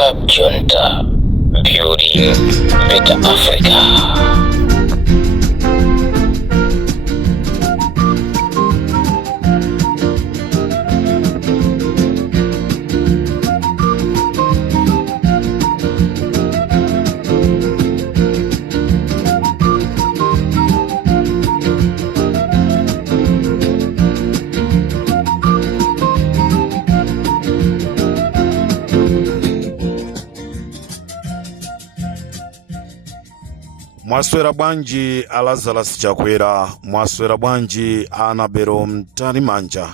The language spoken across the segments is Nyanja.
Club Junta, building better Africa. Mwaswera bwanji Lazarus Chakwera, mwaswera bwanji Anabelo Mtalimanja,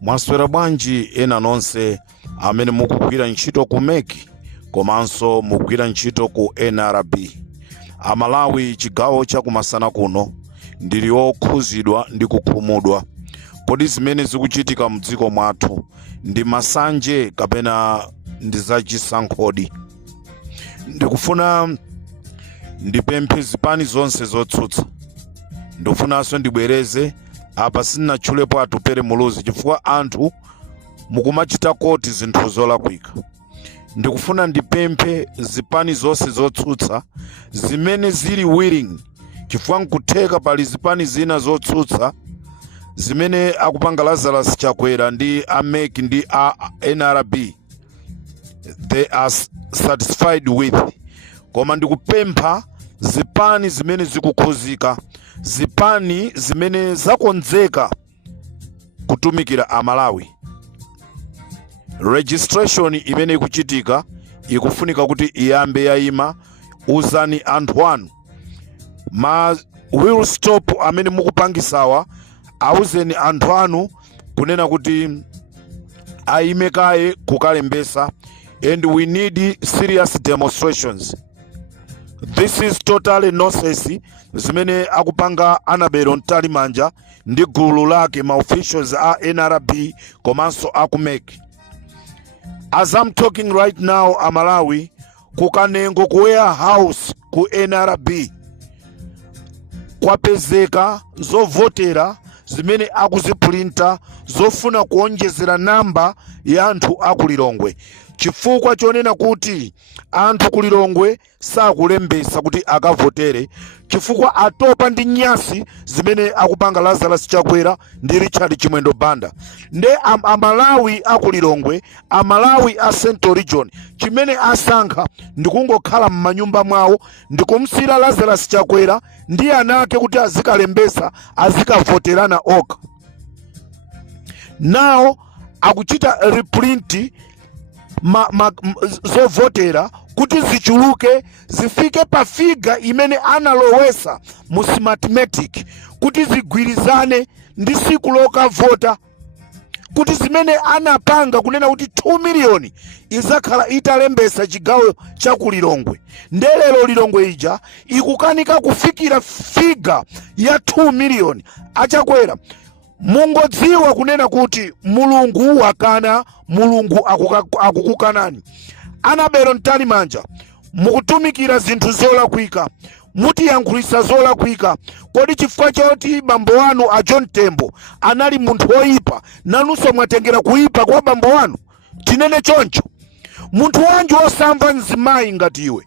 mwaswera bwanji ena nonse amene mukugwira ntchito ku MEC komanso mukugwira ntchito ku NRB. Amalawi chigawo cha kumasana kuno ndili okhuzidwa ndi kukhumudwa kodi zimene zikuchitika mdziko mwathu ndi masanje kapena ndi zachisankhodi. Ndikufuna ndipemphe zipani zonse zotsutsa, ndofunanso ndibwereze apa sinatchulepo atupere muluzi chifukwa anthu mukumachita koti zinthu zolakwika. Ndikufuna ndipemphe zipani zonse zotsutsa zimene zili willing, chifukwa nkutheka pali zipani zina zotsutsa zimene akupanga Lazarus Chakwera ndi MEC ndi NRB they are satisfied with. Koma ndikupempha zipani zimene zikukhuzika, zipani zimene zakonzeka kutumikira Amalawi, registration imene ikuchitika ikufunika kuti iyambe yayima. Uzani anthu anu ma will stop amene mukupangisawa, auzeni anthu anu kunena kuti aime kaye kukalembesa, and we need serious demonstrations. This is totally nonsense zimene akupanga Anabelo Mtalimanja ndi gulu lake ma officials a NRB komanso aku MEC. As I'm talking right now, Amalawi kukanengo ku warehouse ku NRB kwapezeka zovotera zimene akuziprinta zofuna kuonjezera namba ya anthu akulilongwe, chifukwa chonena kuti anthu kulilongwe sakulembesa kuti akavotere, chifukwa atopa ndi nyasi zimene akupanga Lazarus Chakwera ndi Richard Chimwendo Banda. Nde Amalawi akulilongwe, Amalawi a Central Region, chimene asankha ndikungokhala m'manyumba mwawo ndikumsira Lazarus Chakwera ndi anake kuti azikalembesa azikavoterana oka. Now akuchita reprint zovotera kuti zichuluke zifike pa figa imene analowesa mu mathematic kuti zigwirizane ndi siku lokavota, kuti zimene anapanga kunena kuti 2 miliyoni izakhala italembesa chigawo cha kulilongwe. Ndelelo Lilongwe ija ikukanika kufikira figa ya 2 miliyoni. Achakwera mungodziwa kunena kuti mulungu wakana, mulungu akukukanani. Anabelo Mtalimanja mukutumikira zinthu zolakwika, mutiyankhulisa zolakwika. Kodi chifukwa choti bambo wanu a John Tembo anali munthu oyipa, nanunso mwatengera kuyipa kwa bambo wanu? Tinene choncho, munthu wanji osamva mzimayi ngati iwe.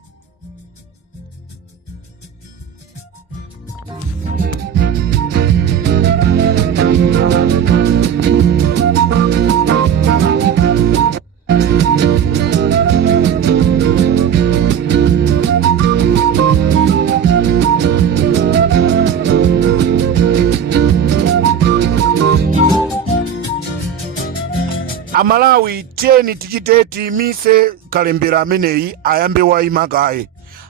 Amalawi tieni tichite timise kalembera ameneyi ayambe waima kaye.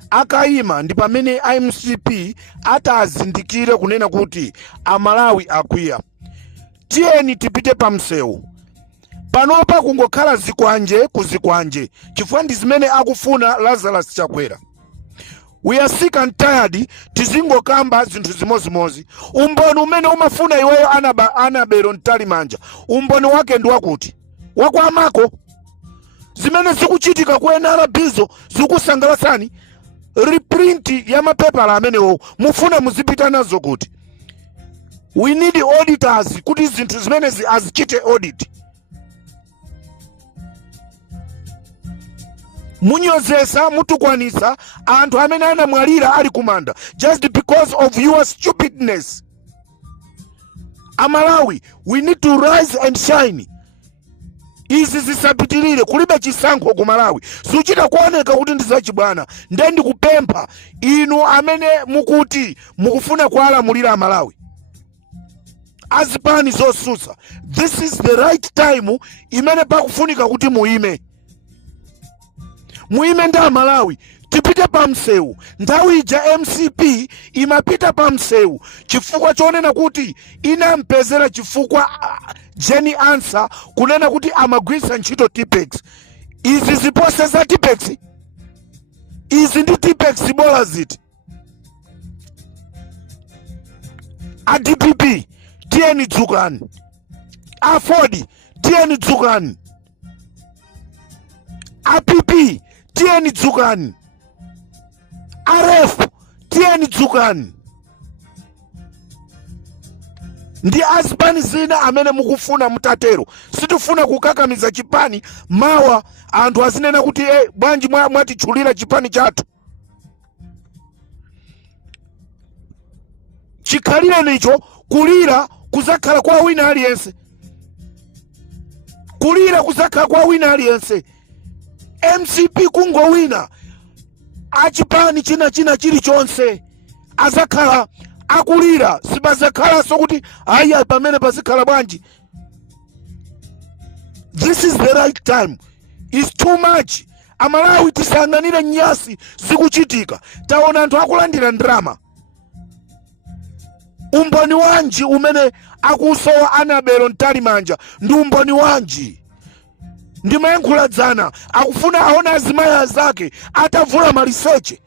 Akayima ndi pamene IMCP atazindikire kunena kuti Amalawi akwiya. Tieni tipite pa msewu. Panopa kungokhala zikwanje kuzikwanje, chifukwa ndi zimene akufuna Lazarus Chakwera. We are sick and tired tizingokamba zinthu zimozimozi. Umboni umene umafuna iweyo Anabelo Mtalimanja, umboni wake ndi wakuti? Wakwamako. Zimene zikuchitika ku NRBzo zikusangalasani? Reprint ya mapepala amenewo mufuna muzipita nazo kuti? We need auditors kuti zinthu zimene azichite audit. munyozesa mutukwanisa anthu amene anamwalira ali kumanda just because of your stupidness. Amalawi, we need to rise and shine. Izi zisapitirire, kulibe chisankho ku Malawi. Suchita kuoneka kuti ndizachibwana. Nde ndikupempha inu amene mukuti mukufuna kuwalamulira Malawi, azipani zosusa, this is the right time imene pakufunika kuti muime nda Malawi. Tipite pa msewu. Nthawi ija MCP imapita pa msewu chifukwa chonena kuti inampezera chifukwa Jenny Ansah kunena kuti amagwisa ntchito Tipex. Izi zipose za Tipex, izi ndi Tipex bola ziti. A DPP tieni dzukani, a Ford tieni dzukani, a PP tieni dzukani, RF tieni dzukani. Ndi azipani zina amene mukufuna mutatero. Sitifuna kukakamiza chipani mawa anthu azinena kuti bwanji mwatichulira chipani chathu. Chikhalire nicho kulira kuzakhala kwa wina aliyense. Kulira kuzakhala kwa wina aliyense. MCP kungowina, achipani china chilichonse azakhala akulira, sibazakhala so kuti aya pamene pazikhala bwanji. This is the right time. It's too much. Amalawi tisanganire nyasi zikuchitika. Taona anthu akulandira ndrama. Umboni wanji umene akusowa Anabelo Ntalimanja ndi umboni wanji. Ndimayankhuladzana akufuna aona azimaya zake atavula maliseche.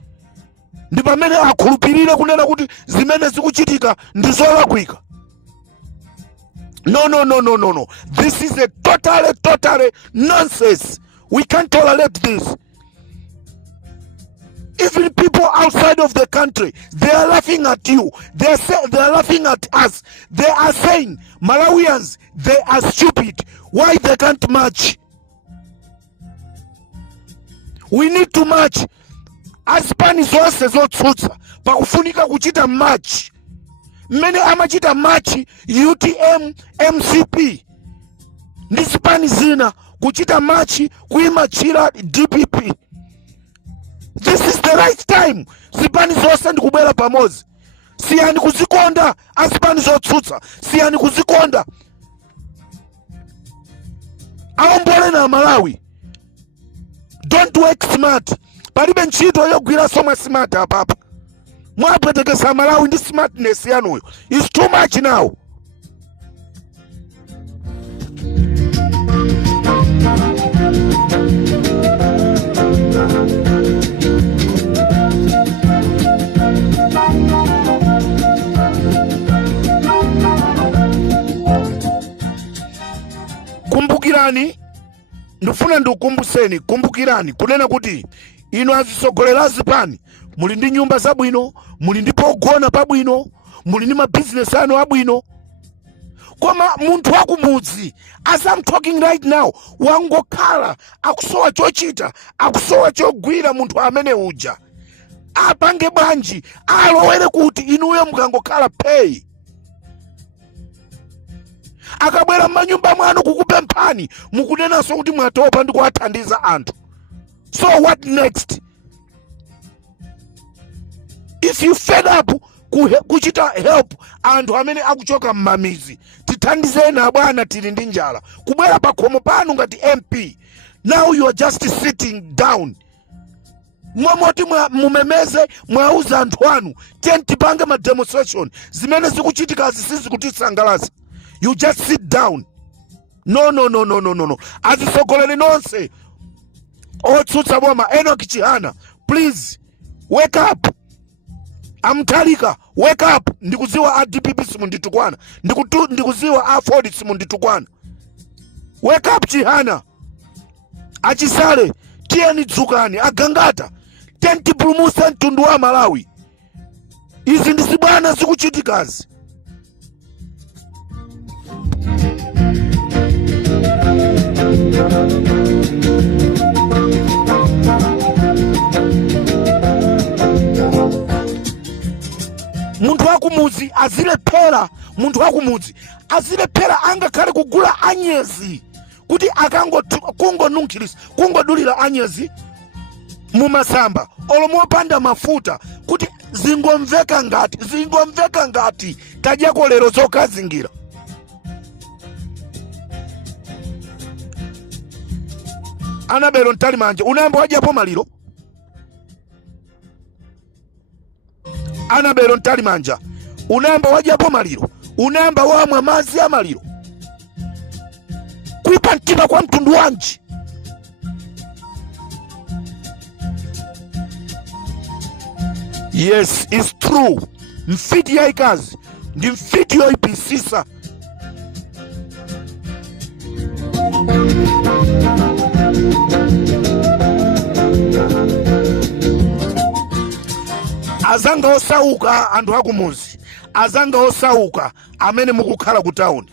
Ndi pamene akhulupirire kunena kuti zimene zikuchitika ndi zolakwika. No. This is a totally nonsense. We can't tolerate this. Even people outside of the country, they are laughing at you. They are laughing at us. They are saying, Malawians, they are stupid. Why they can't march? We need to march. Azipani zonse zotsutsa pakufunika kuchita march. Mmene amachita march UTM MCP ndi zipani zina kuchita march kuimachira DPP. This is the right time. Zipani zonse ndikubwera pamozi. Siyani kuzikonda azipani zotsutsa. Siyani kuzikonda. Aombole na Malawi. Don't work smart. Palibe ntchito yogwira somwe smart apapa. Mwapwetekesa Malawi ndi smartness yanuyo. It's too much now. Kumbukirani, ndifuna ndikukumbuseni, kumbukirani kunena kuti ino azisogolera azipani muli ndi nyumba zabwino, muli ndi pogona pabwino, muli ndi mabusiness anu abwino. Koma munthu wakumudzi, as I'm talking right now, wangokhala akusowa chochita, akusowa chogwira munthu amene uja. Apange bwanji alowere kuti inuyo mukangokhala pay. Akabwera manyumba mwanu kukupemphani mukunenanso kuti mwatopa ndi kuwathandiza anthu. So what next? If you fed up kuchita help anthu amene akuchoka mmamizi, tithandizeni abwana tili ndi njala. Kubwera pa khomo panu ngati MP. Now you are just sitting down. Mwamoti mumemeze mwauza anthu anu tipange ma demonstration zimene zikuchitika zisizi kutisangalatsa. You just sit down. No. Azisogoleni nonse otsutsa boma Enoch Chihana, please wake up. Amtalika, wake up. Ndikuziwa a DPP simunditukwana, ndikuziwa a Ford simunditukwana. Wake up Chihana. Achisale tieni dzukani, agangata tentipulumutse mtundu wa Malawi. Izi ndizibwana zikuchitikazi. kumudzi azilephera, munthu wakumudzi azilephera angakhale kugula anyezi kuti kungonunkhirisa kungodulira anyezi mumasamba olomopanda mafuta kuti zingomveka ngati kadyako lero zokazingira. Anabelo Ntalimanja unayamba wadyapo maliro? Anabelo Ntalimanja unayamba wadyapo maliro? Unayamba wamwa mazi ya maliro? Kuipa mtima kwa mtundu wanji? Yes, it's true. Mfiti ya ikazi ndi mfiti yo ipisisa. Azanga osauka anthu akumuzi, azanga osauka amene mukukhala ku town.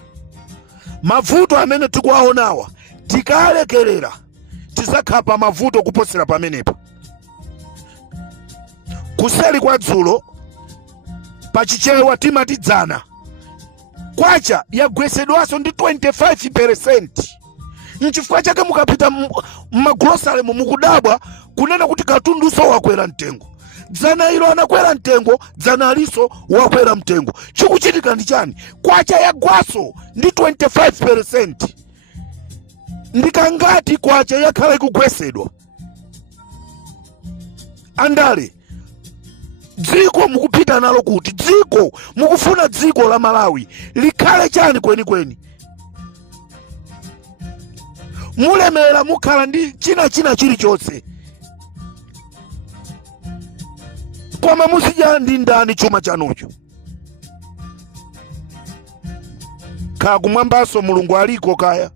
Mavuto amene tikuwaonawa tikalekerera tizakhapa mavuto kuposera pamenepo. Kuseli kwa dzulo pachichewa timatidzana kwacha yagwesedwaso ndi 25%. Nchifukwa chake mukapita m'magrosari mukudabwa kunena kuti katunduso wakwera mtengo. Dzana ilo anakwera mtengo, dzana aliso wakwera mtengo. Chikuchitika ndi chani? Kwacha yagwaso ndi 25%. Ndikangati kwacha yakhala ikugwesedwa. Andale dziko mukupita nalo kuti? Dziko mukufuna dziko la Malawi likhale chani kwenikweni? Mulemera mukhala ndi china chilichonse, koma musija ndi ndani chuma chanucho? Kaya kumwambaso Mulungu aliko kaya?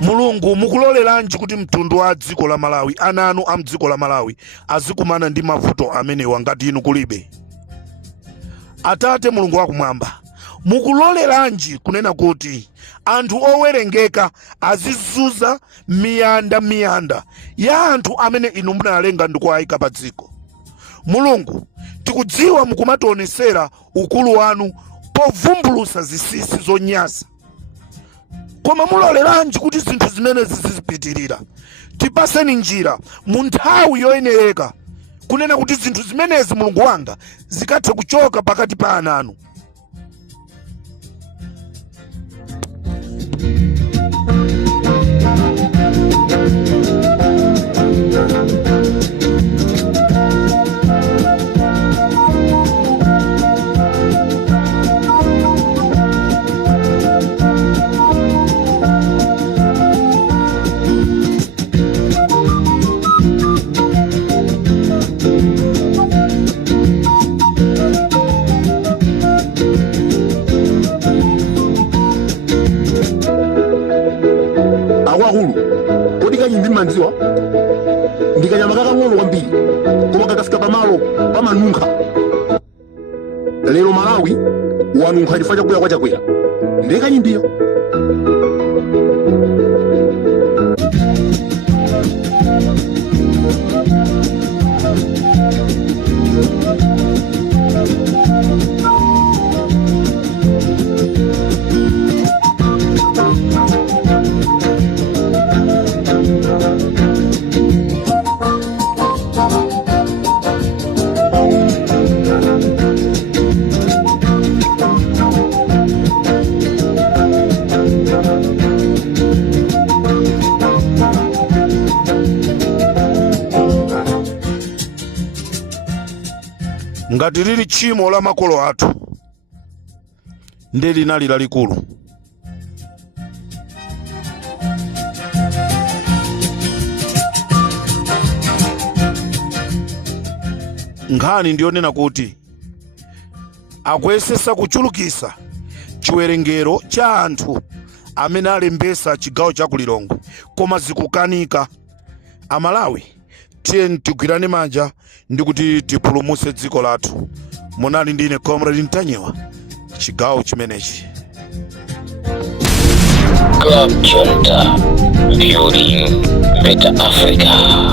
Mulungu mukuloleranji kuti mtundu wa dziko la Malawi, ana anu a mdziko la Malawi azikumana ndi mavuto amenewa ngati inu kulibe? Atate Mulungu wakumwamba, mukuloleranji kunena kuti anthu owerengeka azizuza miyanda ya anthu amene inu munalenga ndi kuwayika pa dziko? Mulungu tikudziwa mukumationesera ukulu wanu povumbulusa zisisi zonyasa, koma muloleranji kuti zinthu zimene zizipitirira? Tipaseni njira mu nthawi yoyenereka kunena kuti zinthu zimenezi Mulungu wanga zikathe kuchoka pakati pa ana anu. Manziwa ndikanyama kakang'ono kwambiri koma kakafika pamalo pamanunkha. Lero Malawi wanunkha chifukwa chakuya kwa chakwera ndikanyimbiyo. Ngati lili chimo la makolo athu ndi linali lalikulu. Nkhani ndiyonena kuti akuyesesa kuchulukisa chiwerengero cha anthu amene alembesa chigawo cha Kulilongwe, koma zikukanika. Amalawi tiyeni tigwirane manja ndi kuti tipulumutse dziko lathu. Munali ndine Comrade Ntanyewa, chigawo chimenechi. Club Junta, building better Africa.